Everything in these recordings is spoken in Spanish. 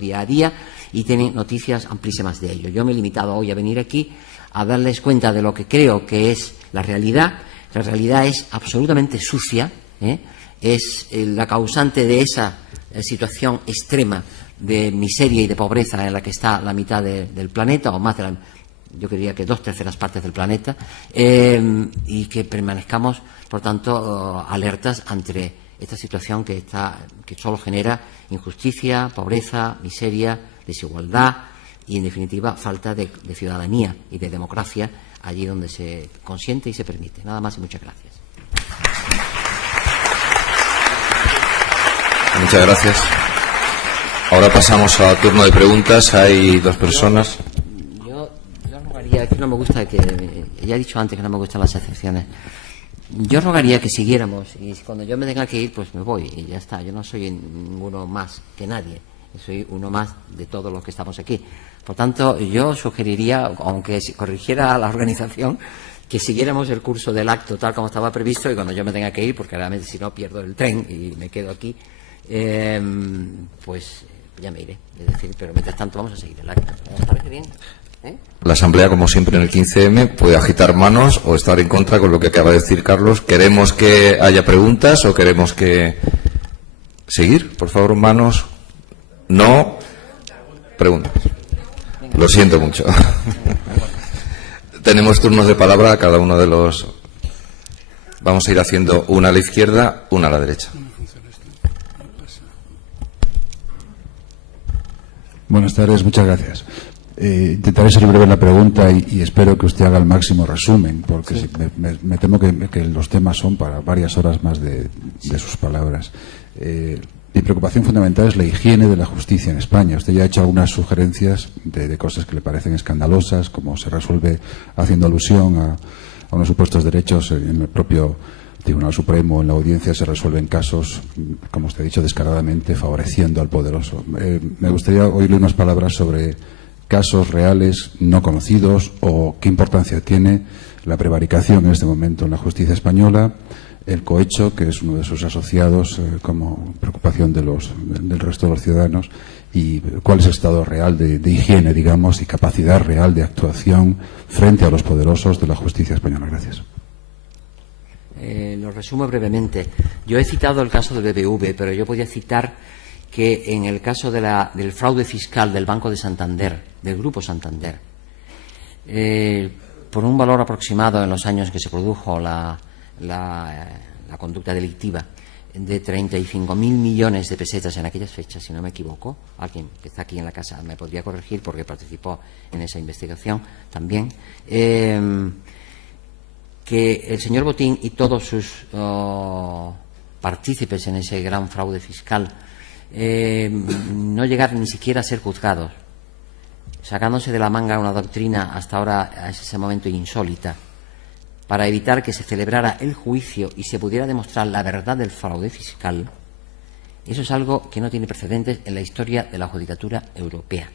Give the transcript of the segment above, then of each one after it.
día a día y tienen noticias amplísimas de ello. Yo me he limitado hoy a venir aquí a darles cuenta de lo que creo que es la realidad. La realidad es absolutamente sucia, es la causante de esa situación extrema de miseria y de pobreza en la que está la mitad del planeta, o más de yo diría que 2/3 partes del planeta, y que permanezcamos, por tanto, alertas ante esta situación que solo genera injusticia, pobreza, miseria, desigualdad y, en definitiva, falta de ciudadanía y de democracia allí donde se consiente y se permite. Nada más y muchas gracias. Muchas gracias. Ahora pasamos al turno de preguntas. Hay dos personas. Yo rogaría, que no me gusta ya he dicho antes que no me gustan las excepciones. Yo rogaría que siguiéramos, y cuando yo me tenga que ir, pues me voy y ya está. Yo no soy ninguno más que nadie, soy uno más de todos los que estamos aquí. Por tanto, yo sugeriría, aunque se corrigiera la organización, que siguiéramos el curso del acto tal como estaba previsto, y cuando yo me tenga que ir, porque realmente si no pierdo el tren y me quedo aquí, pues ya me iré. Es decir, pero mientras tanto vamos a seguir el acto. ¿Os parece bien? La Asamblea, como siempre en el 15M, puede agitar manos o estar en contra con lo que acaba de decir Carlos. ¿Queremos que haya preguntas o queremos que seguir? Por favor, manos. No. Preguntas. Lo siento mucho. Tenemos turnos de palabra a cada uno de los... Vamos a ir haciendo una a la izquierda, una a la derecha. Buenas tardes, muchas gracias. Intentaré ser breve en la pregunta y espero que usted haga el máximo resumen, porque sí, me temo que los temas son para varias horas más de sus palabras. Mi preocupación fundamental es la higiene de la justicia en España. Usted ya ha hecho algunas sugerencias de cosas que le parecen escandalosas, como se resuelve haciendo alusión a unos supuestos derechos en el propio Tribunal Supremo. En la audiencia se resuelven casos, como usted ha dicho, descaradamente favoreciendo al poderoso. Me gustaría oírle unas palabras sobre casos reales no conocidos, o qué importancia tiene la prevaricación en este momento en la justicia española, el cohecho, que es uno de sus asociados, como preocupación del resto de los ciudadanos, y cuál es el estado real de higiene, digamos, y capacidad real de actuación frente a los poderosos de la justicia española. Gracias. Lo resumo brevemente. Yo he citado el caso del BBV, pero yo podía citar que en el caso del fraude fiscal del Banco de Santander, del Grupo Santander, por un valor aproximado en los años que se produjo la conducta delictiva de 35.000 millones de pesetas en aquellas fechas, si no me equivoco, alguien que está aquí en la casa me podría corregir porque participó en esa investigación también, que el señor Botín y todos sus partícipes en ese gran fraude fiscal no llegaron ni siquiera a ser juzgados, sacándose de la manga una doctrina hasta ahora, a ese momento, insólita, para evitar que se celebrara el juicio y se pudiera demostrar la verdad del fraude fiscal. Eso es algo que no tiene precedentes en la historia de la judicatura europea.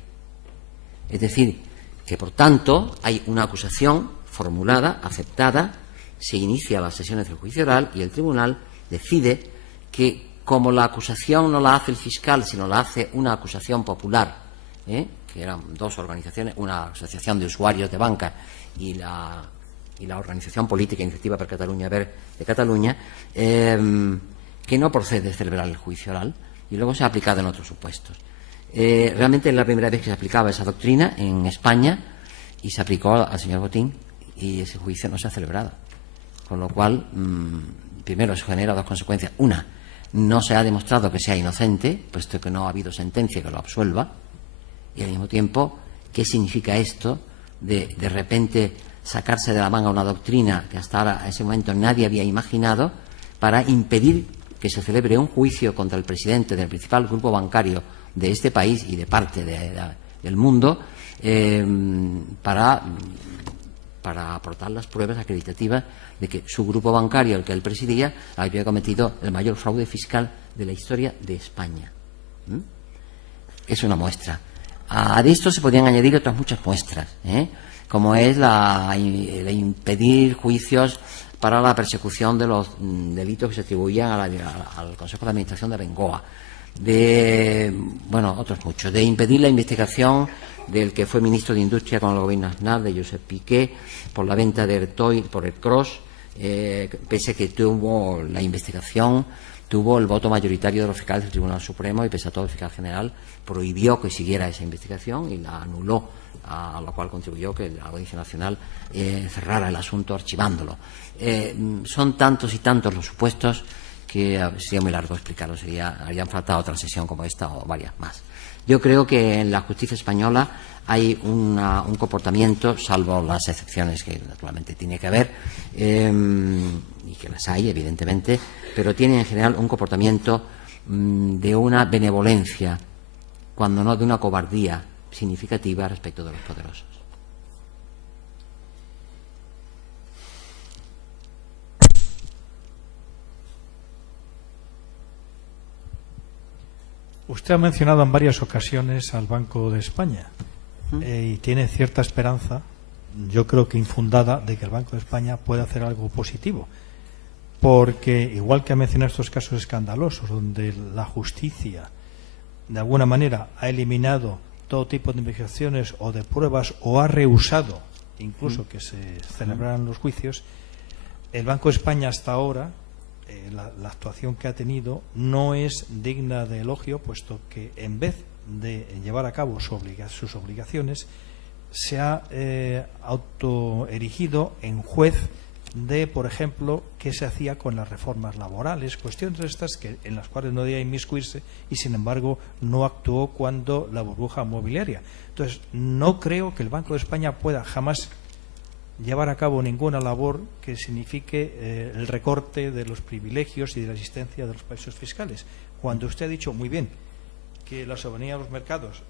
Es decir, que por tanto hay una acusación formulada, aceptada, se inicia las sesiones del juicio oral y el tribunal decide que, como la acusación no la hace el fiscal, sino la hace una acusación popular, que eran dos organizaciones, una asociación de usuarios de banca y la organización política Iniciativa per Catalunya Ver de Cataluña, que no procede celebrar el juicio oral, y luego se ha aplicado en otros supuestos. Realmente es la primera vez que se aplicaba esa doctrina en España y se aplicó al señor Botín, y ese juicio no se ha celebrado. Con lo cual, primero, eso genera dos consecuencias. Una, no se ha demostrado que sea inocente, puesto que no ha habido sentencia que lo absuelva. Y al mismo tiempo, ¿qué significa esto de repente sacarse de la manga una doctrina que hasta ahora, a ese momento, nadie había imaginado, para impedir que se celebre un juicio contra el presidente del principal grupo bancario de este país y de parte del mundo, para aportar las pruebas acreditativas de que su grupo bancario, el que él presidía, había cometido el mayor fraude fiscal de la historia de España? Es una muestra. A esto se podrían añadir otras muchas muestras, como es la impedir juicios para la persecución de los delitos que se atribuían al Consejo de Administración de Bengoa. otros muchos, de impedir la investigación del que fue ministro de Industria con el gobierno Aznar, de Josep Piqué, por la venta de Ertoy por el Cross, pese a que tuvo la investigación, tuvo el voto mayoritario de los fiscales del Tribunal Supremo y pese a todo el fiscal general prohibió que siguiera esa investigación y la anuló, a lo cual contribuyó que la Audiencia Nacional cerrara el asunto archivándolo. Son tantos y tantos los supuestos que sería muy largo explicarlo, harían falta otra sesión como esta o varias más. Yo creo que en la justicia española hay un comportamiento, salvo las excepciones que naturalmente tiene que haber, y que las hay, evidentemente, pero tiene en general un comportamiento de una benevolencia, cuando no de una cobardía significativa respecto de los poderosos. Usted ha mencionado en varias ocasiones al Banco de España y tiene cierta esperanza, yo creo que infundada, de que el Banco de España pueda hacer algo positivo. Porque, igual que ha mencionado estos casos escandalosos, donde la justicia, de alguna manera, ha eliminado todo tipo de investigaciones o de pruebas o ha rehusado incluso que se celebraran los juicios, el Banco de España hasta ahora, la actuación que ha tenido no es digna de elogio, puesto que en vez de llevar a cabo sus obligaciones se ha autoerigido en juez de, por ejemplo, qué se hacía con las reformas laborales, cuestiones estas en las cuales no debía inmiscuirse y sin embargo no actuó cuando la burbuja inmobiliaria. Entonces, no creo que el Banco de España pueda jamás llevar a cabo ninguna labor que signifique el recorte de los privilegios y de la existencia de los paraísos fiscales. Cuando usted ha dicho muy bien que la soberanía de los mercados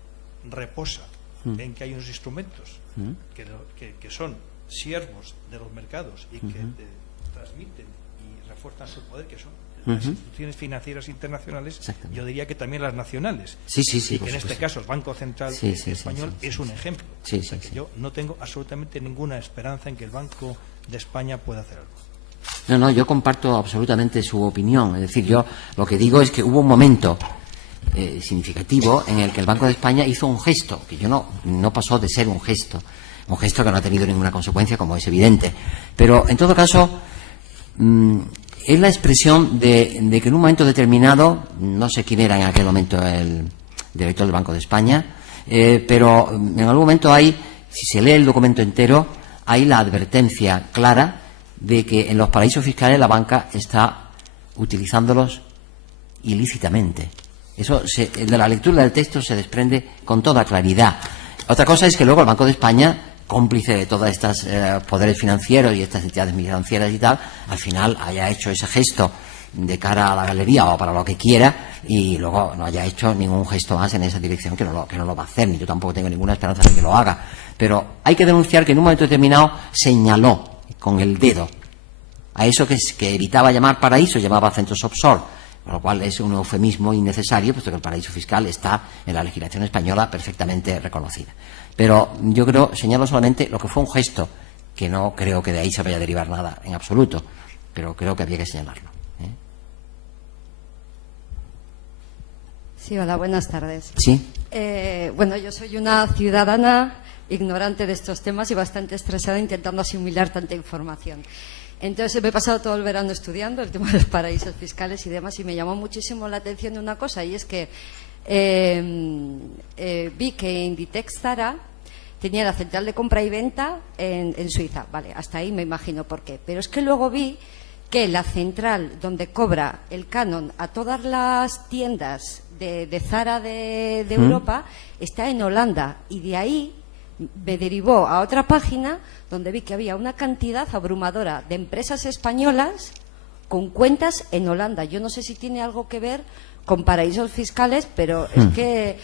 reposa en que hay unos instrumentos que son siervos de los mercados y que transmiten y refuerzan su poder, que son las instituciones financieras internacionales, yo diría que también las nacionales. Sí, y que en este caso el Banco Central Español es un ejemplo. Yo no tengo absolutamente ninguna esperanza en que el Banco de España pueda hacer algo. No, yo comparto absolutamente su opinión. Es decir, yo lo que digo es que hubo un momento significativo en el que el Banco de España hizo un gesto, que yo no pasó de ser un gesto que no ha tenido ninguna consecuencia, como es evidente. Pero, en todo caso, es la expresión de que en un momento determinado, no sé quién era en aquel momento el director del Banco de España, pero en algún momento si se lee el documento entero, hay la advertencia clara de que en los paraísos fiscales la banca está utilizándolos ilícitamente. Eso de la lectura del texto se desprende con toda claridad. Otra cosa es que luego el Banco de España, cómplice de todas estas poderes financieros y estas entidades financieras y tal, al final haya hecho ese gesto de cara a la galería o para lo que quiera y luego no haya hecho ningún gesto más en esa dirección, que no lo va a hacer, ni yo tampoco tengo ninguna esperanza de que lo haga. Pero hay que denunciar que en un momento determinado señaló con el dedo a eso que evitaba llamar paraíso, llamaba centros offshore, con lo cual es un eufemismo innecesario, puesto que el paraíso fiscal está en la legislación española perfectamente reconocida. Pero yo señalo solamente lo que fue un gesto, que no creo que de ahí se vaya a derivar nada en absoluto, pero creo que había que señalarlo. Sí, hola, buenas tardes. Sí. Bueno, yo soy una ciudadana ignorante de estos temas y bastante estresada intentando asimilar tanta información. Entonces me he pasado todo el verano estudiando el tema de los paraísos fiscales y demás, y me llamó muchísimo la atención una cosa, y es que vi que Inditex Zara tenía la central de compra y venta en Suiza. Vale, hasta ahí me imagino por qué. Pero es que luego vi que la central donde cobra el canon a todas las tiendas de Zara de Europa está en Holanda, y de ahí me derivó a otra página donde vi que había una cantidad abrumadora de empresas españolas con cuentas en Holanda. Yo no sé si tiene algo que ver con paraísos fiscales, pero es que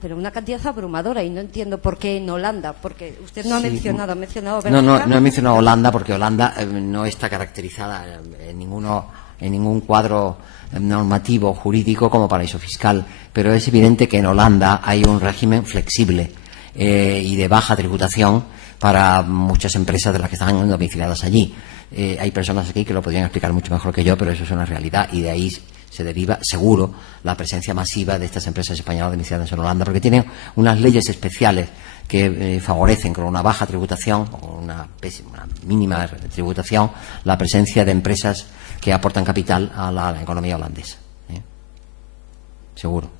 pero una cantidad abrumadora, y no entiendo por qué en Holanda, porque usted no ha mencionado, ha mencionado Bélgica. No he mencionado Holanda, porque Holanda no está caracterizada en ningún cuadro normativo jurídico como paraíso fiscal, pero es evidente que en Holanda hay un régimen flexible y de baja tributación para muchas empresas de las que están domiciliadas allí. Hay personas aquí que lo podrían explicar mucho mejor que yo, pero eso es una realidad, y de ahí se deriva seguro la presencia masiva de estas empresas españolas domiciliadas en Holanda, porque tienen unas leyes especiales que favorecen con una baja tributación o una mínima tributación la presencia de empresas que aportan capital a la economía holandesa. Seguro.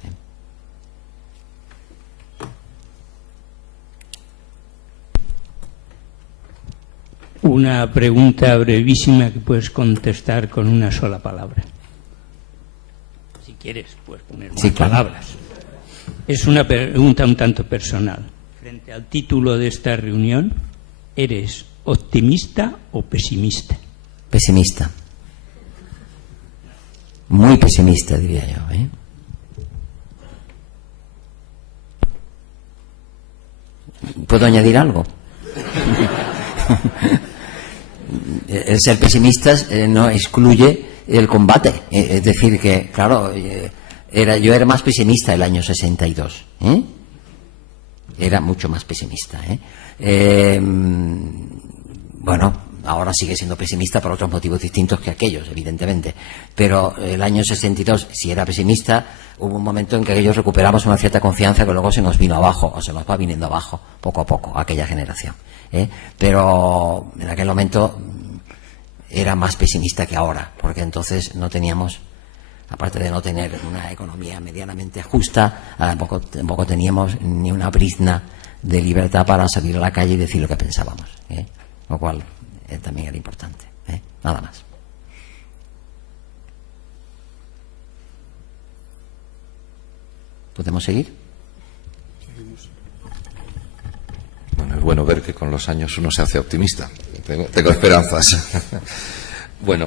Una pregunta brevísima que puedes contestar con una sola palabra. Si quieres, puedes poner más palabras. Es una pregunta un tanto personal. Frente al título de esta reunión, ¿eres optimista o pesimista? Pesimista. Muy pesimista, diría yo. ¿Puedo añadir algo? El ser pesimista no excluye el combate. Es decir, que, claro, yo era más pesimista el año 62. Era mucho más pesimista. Bueno, ahora sigue siendo pesimista por otros motivos distintos que aquellos, evidentemente. Pero el año 62, si era pesimista, hubo un momento en que aquellos recuperamos una cierta confianza que luego se nos vino abajo, o se nos va viniendo abajo, poco a poco, aquella generación. Pero en aquel momento era más pesimista que ahora, porque entonces no teníamos, aparte de no tener una economía medianamente justa, tampoco teníamos ni una brizna de libertad para salir a la calle y decir lo que pensábamos, lo cual también era importante. Nada más. ¿Podemos seguir? Bueno, es bueno ver que con los años uno se hace optimista. Tengo esperanzas. Bueno.